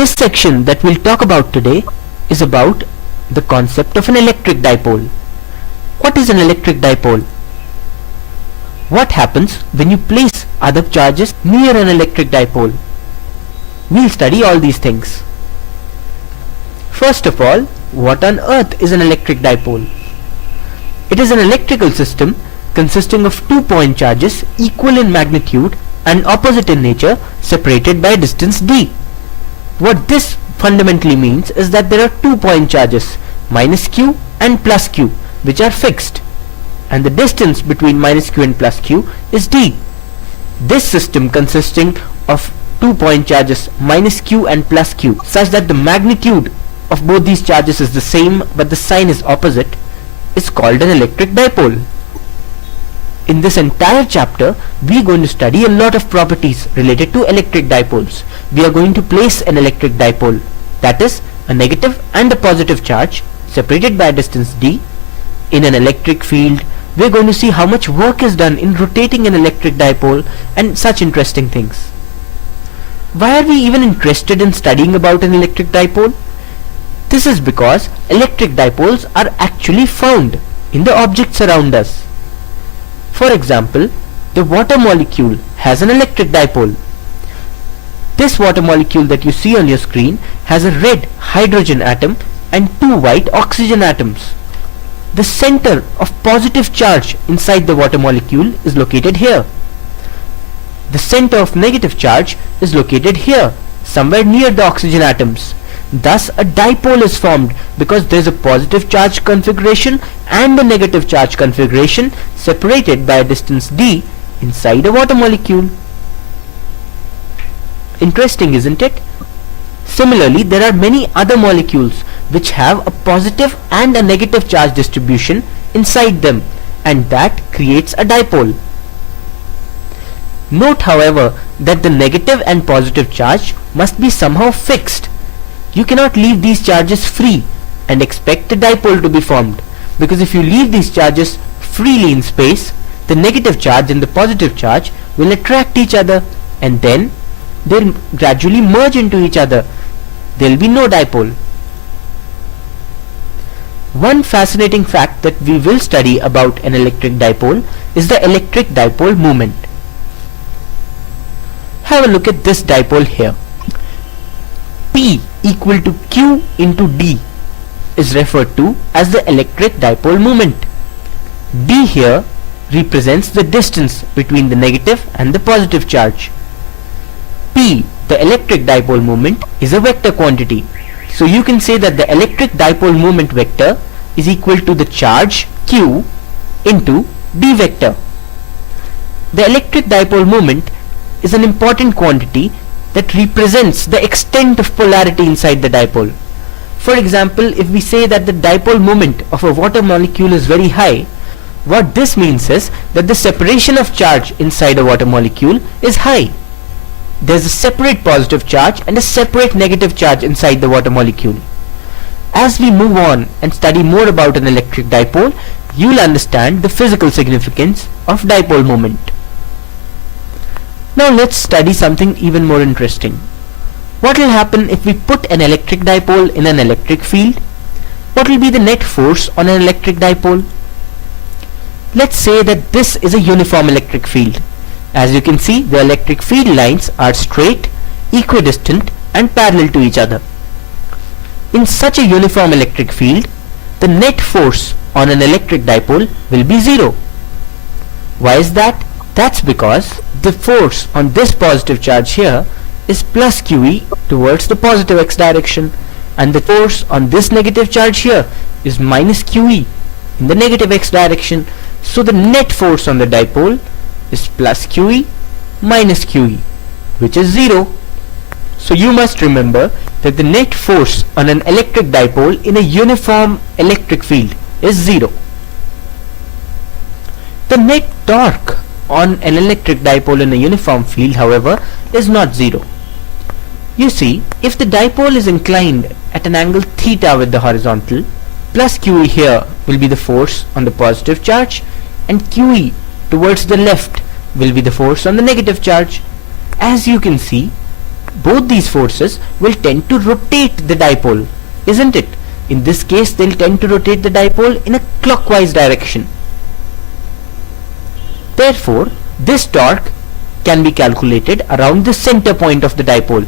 This section that we'll talk about today is about the concept of an electric dipole. What is an electric dipole? What happens when you place other charges near an electric dipole? We'll study all these things. First of all, what on earth is an electric dipole? It is an electrical system consisting of 2 point charges equal in magnitude and opposite in nature, separated by a distance d. What this fundamentally means is that there are 2 point charges, minus q and plus q, which are fixed, and the distance between minus q and plus q is d. This system consisting of 2 point charges minus q and plus q, such that the magnitude of both these charges is the same but the sign is opposite, is called an electric dipole. In this entire chapter, we are going to study a lot of properties related to electric dipoles. We are going to place an electric dipole, that is, a negative and a positive charge separated by a distance d, in an electric field. We are going to see how much work is done in rotating an electric dipole and such interesting things. Why are we even interested in studying about an electric dipole? This is because electric dipoles are actually found in the objects around us. For example, the water molecule has an electric dipole. This water molecule that you see on your screen has a red hydrogen atom and 2 white oxygen atoms. The center of positive charge inside the water molecule is located here. The center of negative charge is located here, somewhere near the oxygen atoms. Thus a dipole is formed because there is a positive charge configuration and a negative charge configuration separated by a distance d inside a water molecule. Interesting, isn't it? Similarly, there are many other molecules which have a positive and a negative charge distribution inside them, and that creates a dipole. Note, however, that the negative and positive charge must be somehow fixed. You cannot leave these charges free and expect a dipole to be formed, because if you leave these charges freely in space, the negative charge and the positive charge will attract each other, and then they'll gradually merge into each other. There will be no dipole. One fascinating fact that we will study about an electric dipole is the electric dipole moment. Have a look at this dipole here. P equal to Q into D is referred to as the electric dipole moment. D here represents the distance between the negative and the positive charge. P, the electric dipole moment, is a vector quantity. So you can say that the electric dipole moment vector is equal to the charge Q into D vector. The electric dipole moment is an important quantity that represents the extent of polarity inside the dipole. For example, if we say that the dipole moment of a water molecule is very high, what this means is that the separation of charge inside a water molecule is high. There is a separate positive charge and a separate negative charge inside the water molecule. As we move on and study more about an electric dipole, you will understand the physical significance of dipole moment. Now let's study something even more interesting. What will happen if we put an electric dipole in an electric field? What will be the net force on an electric dipole? Let's say that this is a uniform electric field. As you can see, the electric field lines are straight, equidistant and parallel to each other. In such a uniform electric field, the net force on an electric dipole will be 0. Why is that? That's because the force on this positive charge here is plus QE towards the positive x direction, and the force on this negative charge here is minus QE in the negative x direction. So the net force on the dipole is plus QE minus QE, which is 0. So you must remember that the net force on an electric dipole in a uniform electric field is 0. The net torque on an electric dipole in a uniform field, however, is not 0. You see, if the dipole is inclined at an angle theta with the horizontal, plus QE here will be the force on the positive charge, and QE towards the left will be the force on the negative charge. As you can see, both these forces will tend to rotate the dipole, isn't it? In this case, they'll tend to rotate the dipole in a clockwise direction. Therefore, this torque can be calculated around the center point of the dipole.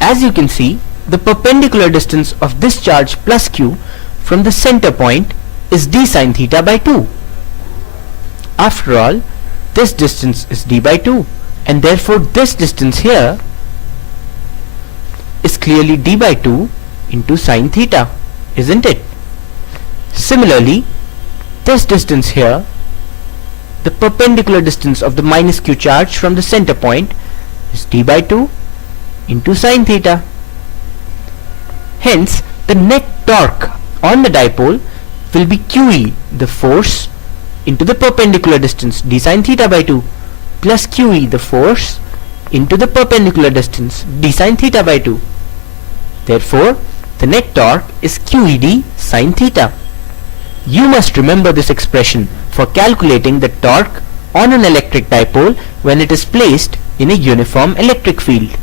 As you can see, the perpendicular distance of this charge plus q from the center point is d sine theta by 2. After all, this distance is d by 2, and therefore this distance here is clearly d by 2 into sine theta, isn't it? Similarly, this distance here, the perpendicular distance of the minus q charge from the center point, is d by 2 into sine theta. Hence, the net torque on the dipole will be QE, the force, into the perpendicular distance d sine theta by 2, plus QE, the force, into the perpendicular distance d sine theta by 2. Therefore, the net torque is QEd sine theta. You must remember this expression for calculating the torque on an electric dipole when it is placed in a uniform electric field.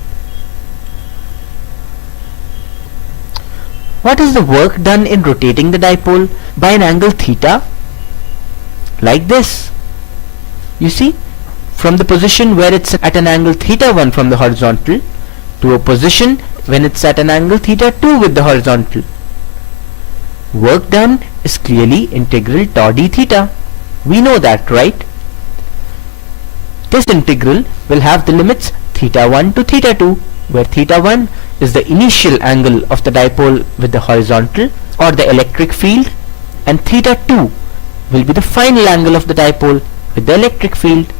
What is the work done in rotating the dipole by an angle theta? Like this. You see, from the position where it's at an angle theta 1 from the horizontal to a position when it's at an angle theta 2 with the horizontal. Work done is clearly integral tau d theta. We know that, right? This integral will have the limits theta 1 to theta 2, where theta 1 is the initial angle of the dipole with the horizontal or the electric field, and theta 2 will be the final angle of the dipole with the electric field.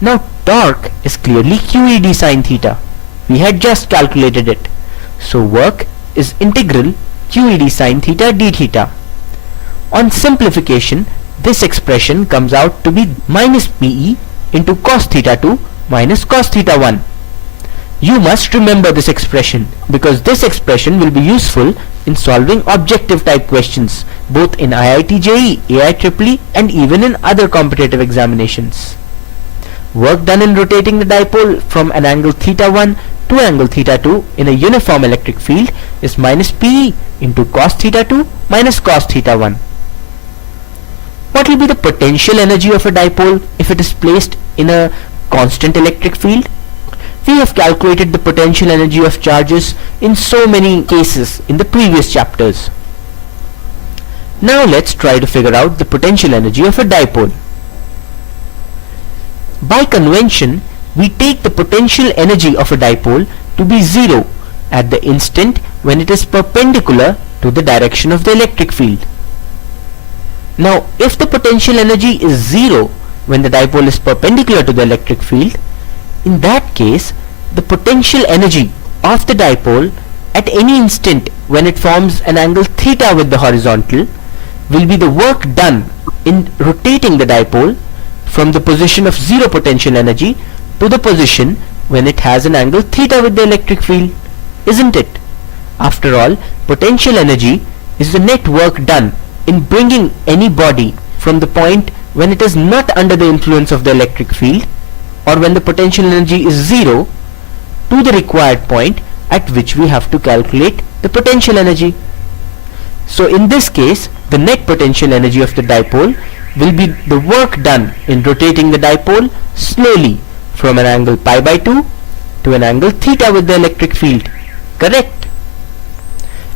Now torque is clearly QEd sine theta. We had just calculated it. So work is integral QEd sine theta d theta. On simplification, this expression comes out to be minus PE into cos theta 2 minus cos theta 1. You must remember this expression because this expression will be useful in solving objective type questions both in IIT JEE, AIEEE and even in other competitive examinations. Work done in rotating the dipole from an angle theta 1 to angle theta 2 in a uniform electric field is minus PE into cos theta 2 minus cos theta 1. What will be the potential energy of a dipole if it is placed in a constant electric field? We have calculated the potential energy of charges in so many cases in the previous chapters. Now let's try to figure out the potential energy of a dipole. By convention, we take the potential energy of a dipole to be 0 at the instant when it is perpendicular to the direction of the electric field. Now, if the potential energy is 0 when the dipole is perpendicular to the electric field, in that case, the potential energy of the dipole at any instant when it forms an angle theta with the horizontal will be the work done in rotating the dipole from the position of 0 potential energy to the position when it has an angle theta with the electric field, isn't it? After all, potential energy is the net work done in bringing any body from the point when it is not under the influence of the electric field or when the potential energy is 0 to the required point at which we have to calculate the potential energy. So in this case, the net potential energy of the dipole will be the work done in rotating the dipole slowly from an angle pi by 2 to an angle theta with the electric field. Correct?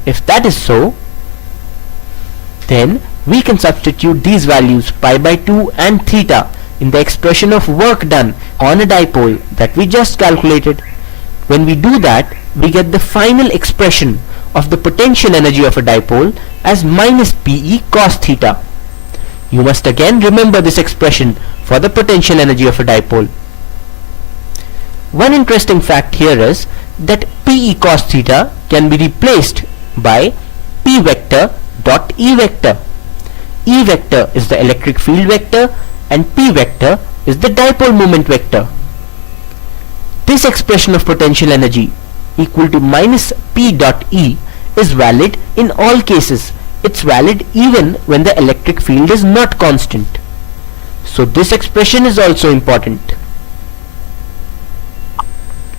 If that is so, then we can substitute these values pi by 2 and theta in the expression of work done on a dipole that we just calculated. When we do that, we get the final expression of the potential energy of a dipole as minus PE cos theta. You must again remember this expression for the potential energy of a dipole. One interesting fact here is that PE cos theta can be replaced by P vector dot E vector. E vector is the electric field vector and P vector is the dipole moment vector. This expression of potential energy equal to minus P dot E is valid in all cases. It's valid even when the electric field is not constant. So this expression is also important.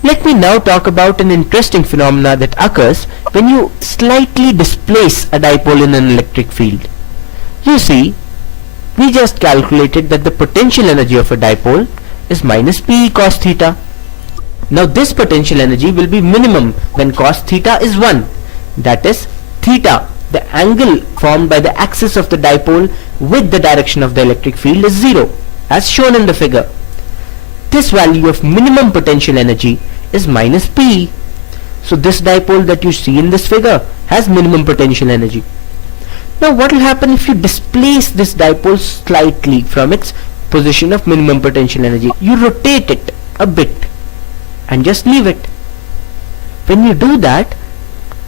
Let me now talk about an interesting phenomena that occurs when you slightly displace a dipole in an electric field. You see, we just calculated that the potential energy of a dipole is minus Pe cos theta. Now this potential energy will be minimum when cos theta is 1. That is, theta, the angle formed by the axis of the dipole with the direction of the electric field, is 0, as shown in the figure. This value of minimum potential energy is minus Pe. So this dipole that you see in this figure has minimum potential energy. Now what will happen if you displace this dipole slightly from its position of minimum potential energy? You rotate it a bit and just leave it. When you do that,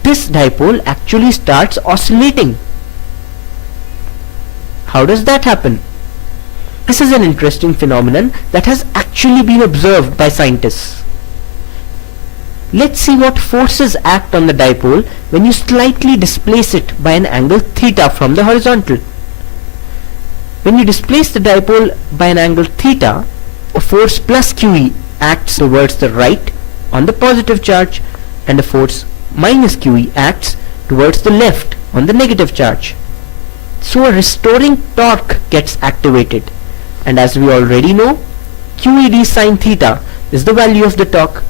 this dipole actually starts oscillating. How does that happen? This is an interesting phenomenon that has actually been observed by scientists. Let's see what forces act on the dipole when you slightly displace it by an angle theta from the horizontal. When you displace the dipole by an angle theta, a force plus QE acts towards the right on the positive charge and a force minus QE acts towards the left on the negative charge. So a restoring torque gets activated, and as we already know, QED sin theta is the value of the torque.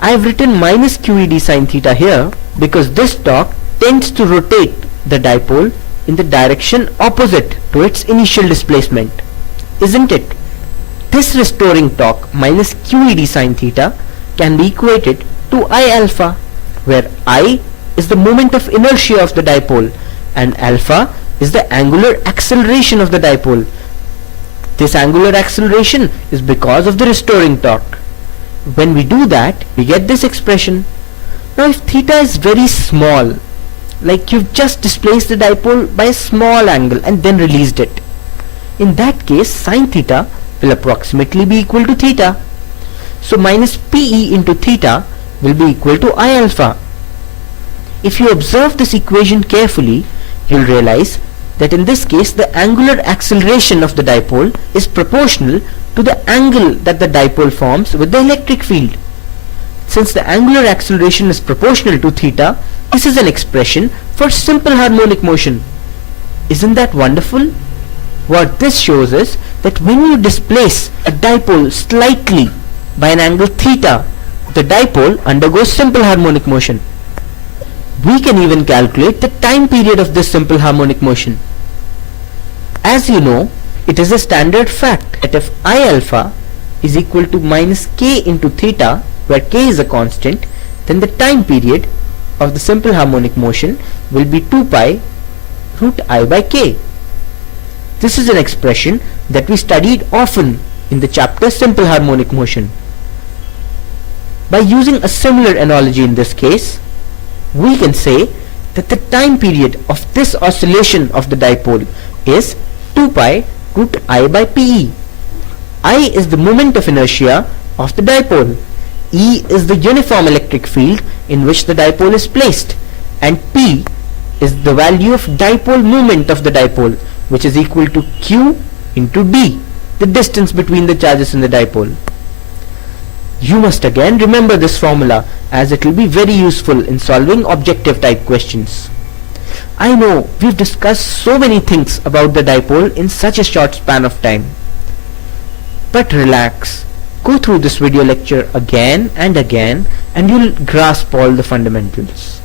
I have written minus QED sin theta here because this torque tends to rotate the dipole in the direction opposite to its initial displacement, isn't it? This restoring torque minus QED sin theta can be equated to I alpha, where I is the moment of inertia of the dipole and alpha is the angular acceleration of the dipole. This angular acceleration is because of the restoring torque. When we do that, we get this expression. Now if theta is very small, like you've just displaced the dipole by a small angle and then released it, in that case sin theta will approximately be equal to theta. So minus Pe into theta will be equal to I alpha. If you observe this equation carefully, you'll realize that in this case the angular acceleration of the dipole is proportional to the angle that the dipole forms with the electric field. Since the angular acceleration is proportional to theta, this is an expression for simple harmonic motion. Isn't that wonderful? What this shows is that when you displace a dipole slightly by an angle theta, the dipole undergoes simple harmonic motion. We can even calculate the time period of this simple harmonic motion. As you know, it is a standard fact that if I alpha is equal to minus k into theta, where k is a constant, then the time period of the simple harmonic motion will be 2 pi root I by k. This is an expression that we studied often in the chapter Simple Harmonic Motion. By using a similar analogy in this case, we can say that the time period of this oscillation of the dipole is 2 pi root I by Pe. I is the moment of inertia of the dipole, E is the uniform electric field in which the dipole is placed, and P is the value of dipole moment of the dipole, which is equal to Q into D, the distance between the charges in the dipole. You must again remember this formula, as it will be very useful in solving objective type questions. I know we've discussed so many things about the dipole in such a short span of time. But relax, go through this video lecture again and again and you'll grasp all the fundamentals.